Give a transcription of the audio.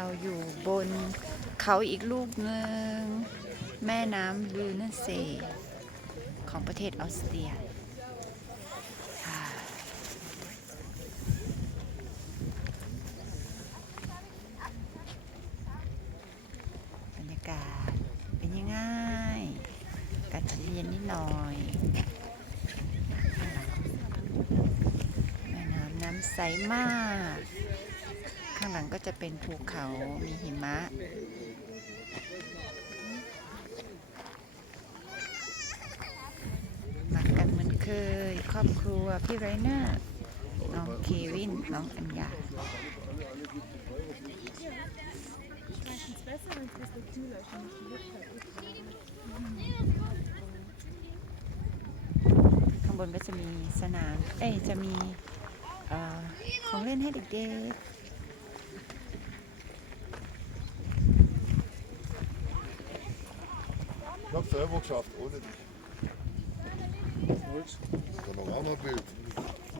เราอยู่บนเขาอีกลูกหนึ่ง แม่น้ำลูนเซ ของประเทศออสเตรียบรรยากาศเป็นยังไงอากาศเย็นนิดหน่อยแม่น้ำน้ำใสมากางหลังก็จะเป็นภูเขามีหิมะ มากันเหมือนเคย ครอบครัวพี่ไรเนอร์น้องเควิน น้องอัญญาข้างบนก็จะมีสนาม เอ้ย จะมีของเล่นให้เด็กๆ Ich hab's selber geschafft, ohne dich. Panoramabild.